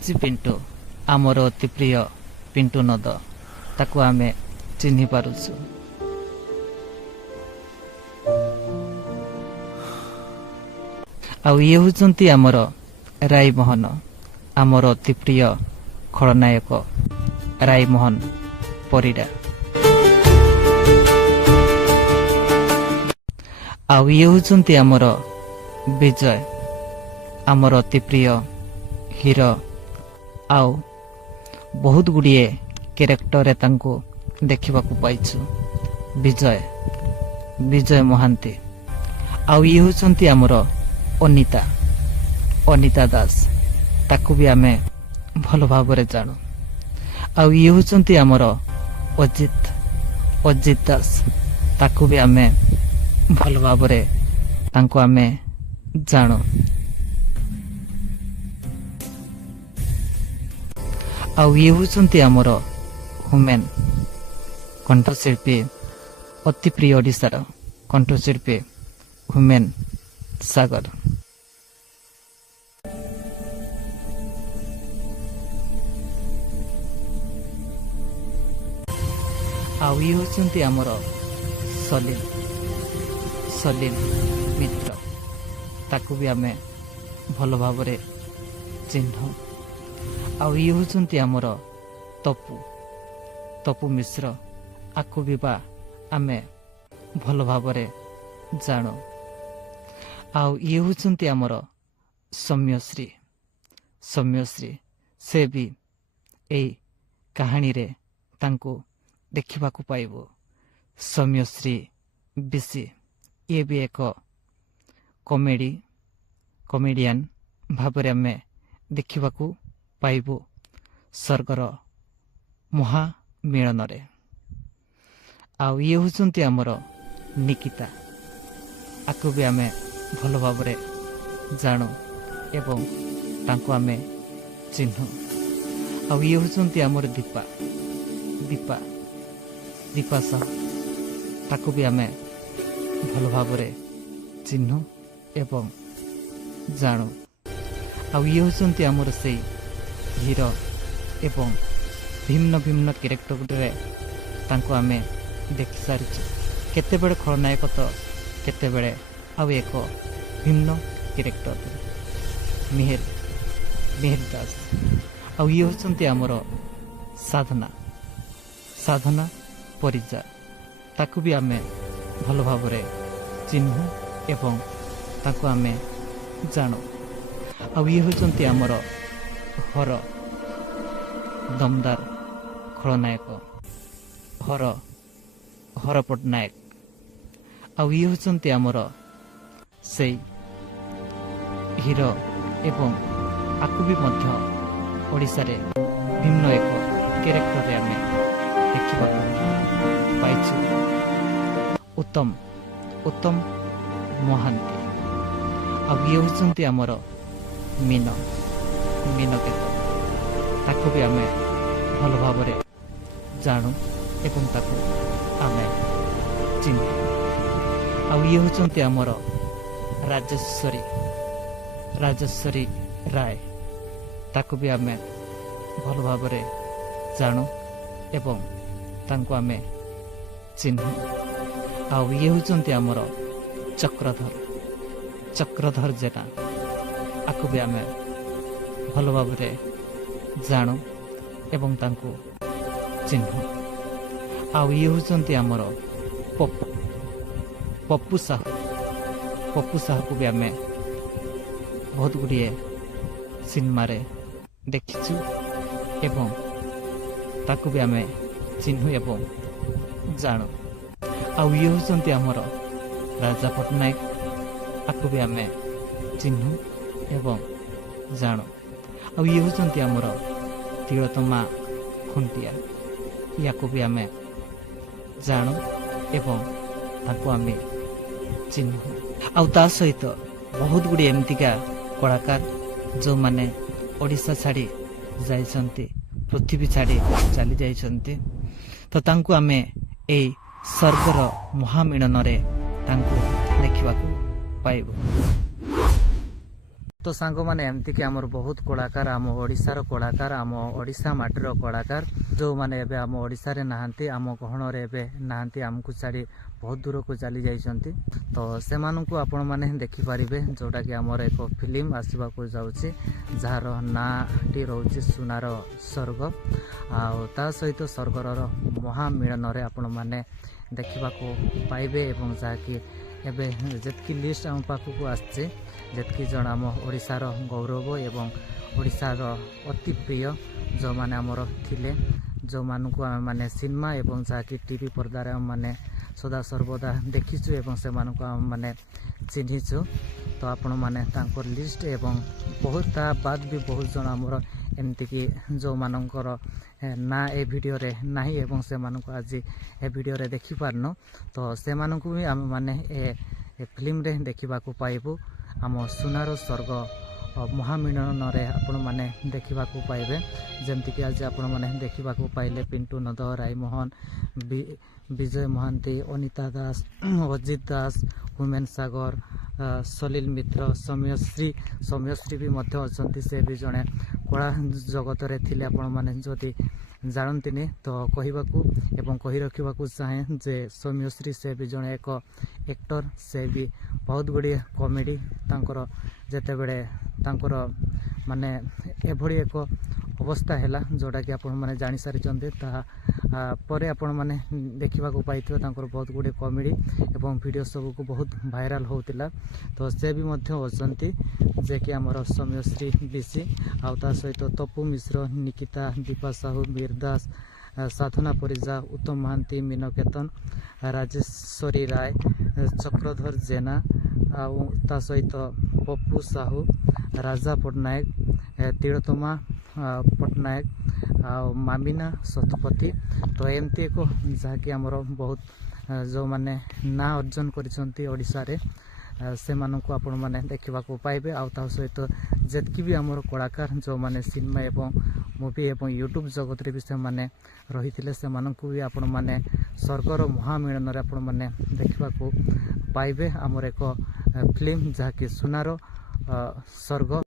ଅଛି ପିଣ୍ଟୁ, ଆମର ଅତି ପ୍ରିୟ ପିଣ୍ଟୁ ନଦ। ତାକୁ ଆମେ ଚିହ୍ନି ପାରୁଛୁ। ଆଉ ଇଏ ହେଉଛନ୍ତି ଆମର ରାଇମୋହନ, ଆମର ଅତି ପ୍ରିୟ ଖଳନାୟକ ରାଇମୋହନ ପରିଡ଼ା। ଆଉ ଇଏ ହେଉଛନ୍ତି ଆମର ବିଜୟ, ଆମର ଅତି ପ୍ରିୟ ହିରୋ। ଆଉ ବହୁତ ଗୁଡ଼ିଏ କ୍ୟାରେକ୍ଟରରେ ତାଙ୍କୁ ଦେଖିବାକୁ ପାଇଛୁ। ବିଜୟ ମହାନ୍ତି। ଆଉ ଇଏ ହେଉଛନ୍ତି ଆମର ଅନିତା ଦାସ। ତାକୁ ବି ଆମେ ଭଲ ଭାବରେ ଜାଣୁ। ଆଉ ଇଏ ହେଉଛନ୍ତି ଆମର ଅଜିତ ଦାସ। ତାକୁ ବି ଆମେ ଭଲ ଭାବରେ ତାଙ୍କୁ ଆମେ ଜାଣୁ। ଆଉ ଇଏ ହେଉଛନ୍ତି ଆମର ହୁମେନ କଣ୍ଠଶିଳ୍ପୀ, ଅତି ପ୍ରିୟ ଓଡ଼ିଶାର କଣ୍ଠଶିଳ୍ପୀ ହୁମେନ ସାଗର। ଆଉ ଇଏ ହେଉଛନ୍ତି ଆମର ସଲିଲ ମିତ୍ର। ତାକୁ ବି ଆମେ ଭଲ ଭାବରେ ଚିହ୍ନୁ। ଆଉ ଇଏ ହେଉଛନ୍ତି ଆମର ତପୁ ମିଶ୍ର। ଆକୁ ବି ବା ଆମେ ଭଲ ଭାବରେ ଜାଣୁ। ଆଉ ଇଏ ହେଉଛନ୍ତି ଆମର ସୌମ୍ୟଶ୍ରୀ। ସେ ବି ଏଇ କାହାଣୀରେ ତାଙ୍କୁ ଦେଖିବାକୁ ପାଇବୁ। ସୌମ୍ୟଶ୍ରୀ ବିଶି, ଇଏ ବି ଏକ କମେଡ଼ିଆନ ଭାବରେ ଆମେ ଦେଖିବାକୁ ପାଇବୁ ସ୍ୱର୍ଗର ମହାମିଳନରେ। ଆଉ ଇଏ ହେଉଛନ୍ତି ଆମର ନିକିତା। ଆକୁ ବି ଆମେ ଭଲ ଭାବରେ ଜାଣୁ ଏବଂ ତାଙ୍କୁ ଆମେ ଚିହ୍ନୁ। ଆଉ ଇଏ ହେଉଛନ୍ତି ଆମର ଦୀପା ସାହୁ। ତାକୁ ବି ଆମେ ଭଲ ଭାବରେ ଚିହ୍ନୁ ଏବଂ ଜାଣୁ। ଆଉ ଇଏ ହେଉଛନ୍ତି ଆମର ସେଇ ହିରୋ ଏବଂ ଭିନ୍ନ କ୍ୟାରେକ୍ଟରରେ ତାଙ୍କୁ ଆମେ ଦେଖିସାରିଛୁ। କେତେବେଳେ ଖଳନାୟକ ତ କେତେବେଳେ ଆଉ ଏକ ଭିନ୍ନ କ୍ୟାରେକ୍ଟର ମିହିର ଦାସ। ଆଉ ଇଏ ହେଉଛନ୍ତି ଆମର ସାଧନା ପରିଜା। ତାକୁ ବି ଆମେ ଭଲ ଭାବରେ ଚିହ୍ନୁ ଏବଂ ତାକୁ ଆମେ ଜାଣୁ। ଆଉ ଇଏ ହେଉଛନ୍ତି ଆମର ଦମଦାର ଖଳନାୟକ ହର ପଟ୍ଟନାୟକ। ଆଉ ଇଏ ହେଉଛନ୍ତି ଆମର ସେଇ ହିରୋ ଏବଂ ଆକୁ ବି ମଧ୍ୟ ଓଡ଼ିଶାରେ ଭିନ୍ନ ଏକ କ୍ୟାରେକ୍ଟରରେ ଆମେ ଦେଖିବାକୁ ପାଇଛୁ। ଉତ୍ତମ ମହାନ୍ତି। ଆଉ ଇଏ ହେଉଛନ୍ତି ଆମର ମିନକେତ। ତାକୁ ବି ଆମେ ଭଲ ଭାବରେ ଜାଣୁ ଏବଂ ତାକୁ ଆମେ ଚିହ୍ନୁ। ଆଉ ଇଏ ହେଉଛନ୍ତି ଆମର ରାଜେଶ୍ୱରୀ ରାୟ। ତାକୁ ବି ଆମେ ଭଲ ଭାବରେ ଜାଣୁ ଏବଂ ତାଙ୍କୁ ଆମେ ଚିହ୍ନୁ। ଆଉ ଇଏ ହେଉଛନ୍ତି ଆମର ଚକ୍ରଧର ଜେନା। ଆକୁ ବି ଆମେ ଭଲ ଭାବରେ ଜାଣୁ ଏବଂ ତାଙ୍କୁ ଚିହ୍ନୁ। ଆଉ ଇଏ ହେଉଛନ୍ତି ଆମର ପପୁ ସାହୁକୁ ବି ଆମେ ବହୁତ ଗୁଡ଼ିଏ ସିନେମାରେ ଦେଖିଛୁ ଏବଂ ତାକୁ ବି ଆମେ ଚିହ୍ନୁ ଏବଂ ଜାଣୁ। ଆଉ ଇଏ ହେଉଛନ୍ତି ଆମର ରାଜା ପଟ୍ଟନାୟକ। ଆକୁ ବି ଆମେ ଚିହ୍ନୁ ଏବଂ ଜାଣୁ। ଆଉ ଇଏ ହେଉଛନ୍ତି ଆମର ତିଳୋତ୍ତମା ଖୁଣ୍ଟିଆ। ୟାକୁ ବି ଆମେ ଜାଣୁ ଏବଂ ତାକୁ ଆମେ ଚିହ୍ନୁ। ଆଉ ତା ସହିତ ବହୁତ ଗୁଡ଼ିଏ ଏମିତିକା କଳାକାର ଯେଉଁମାନେ ଓଡ଼ିଶା ଛାଡ଼ି ଯାଇଛନ୍ତି, ପୃଥିବୀ ଛାଡ଼ି ଚାଲି ଯାଇଛନ୍ତି। ତ ତାଙ୍କୁ ଆମେ ଏଇ ସ୍ୱର୍ଗର ମହାମିଳନରେ ତାଙ୍କୁ ଦେଖିବାକୁ ପାଇବୁ। तो सांग मैंने एमती कि आमर बहुत कलाकार आम ओडिशार कलाकार आम ओडिशा माटीर कलाकार जो मैंने एबे आम ओडिशा रे नाहांती आम गहण रे एबे नाहांती आमको छाड़ी बहुत दूर को चली जाइछंती तो सेमानंकु आपण माने देखि परिबे जोटा कि आमर एक फिल्म आसीबा को जाउची जार नाटी रहउची सुनार स्वर्ग आ ता सहित स्वर्गर महामिलन रे आपण माने देखिबा को पाइबे एवं जाकी एबे जेतकी लिस्ट आम पाखु आछे जेतकी जन आम ओडिशार गौरव एवं ओडिशार अति प्रिय जो माने आमर थिले जो मानकु आम माने सिनेमा एवं जाकी टीवी पर्दा रे माने सदा सर्वदा देखिछु एवं से मानकु आम माने चिन्हिछु तो आपण माने तांकर लिस्ट एवं बहुत ता बाद भी बहुत जन आमर एमती कि जो मानकर ना ए वीडियो रे नाही एवं से मानकु आज ए वीडियो रे देखि पारनो तो से मानकु भी आम माने ए फिल्म रे देखिबा को पाइबु आम सुनार स्वर्ग महामिलन रे आपण माने देखिबा को पाइबे जेमति कि आज आपण माने देखिबा को पाइले पिंटू नद रायमोहन विजय महांती अनिता दास अजित दास हुमेन सागर सलील मित्र सौम्यश्री भी मध्य अछंती से भी जने कला जगत रे थिले आपण माने जदि जानती तो कहवाकू एवं कही रखा चाहे जे सौम्यश्री से भी जड़े एक एक्टर से भी बहुत गुड़िए कॉमेडी तांकर जेते बेले तांकर माने एभली एक अवस्था है जोटा कि आपण माने जानि सारी परे आपण माने देखा पाई तांकर बहुत गुड़िए कॉमेडी एवं वीडियो सब को बहुत भाइराल होतिला तो से भी मध्य अछंती जे कि आमर सौम्यश्री बीसी आ सहित तपु मिश्र निकिता दीपा साहू मीर दास साधना परिजा उत्तम महांती मीनकेतन राजेश्वरी राय चक्रधर जेना आ सहित पप्पू साहू राजा पट्टनायक तिलोत्तमा पट्टनायक आ मामिना शतपथी तो एमती एक जहाँकि आमर बहुत जो माने ना अर्जन करिसंती ओडिशा रे से मानकु आपण माने देखिबा को पाइबे आ ता सहित जेतकी भी आमर कलाकार जो माने सिनेमा एवं मूवी एवं यूट्यूब जगत रे भी से माने रहिथिले से मानकु भी आपण माने स्वर्गर महामिलन रे आपण माने देखिबा को पाइबे आमर एक फिल्म जहाँकि सुनार स्वर्ग।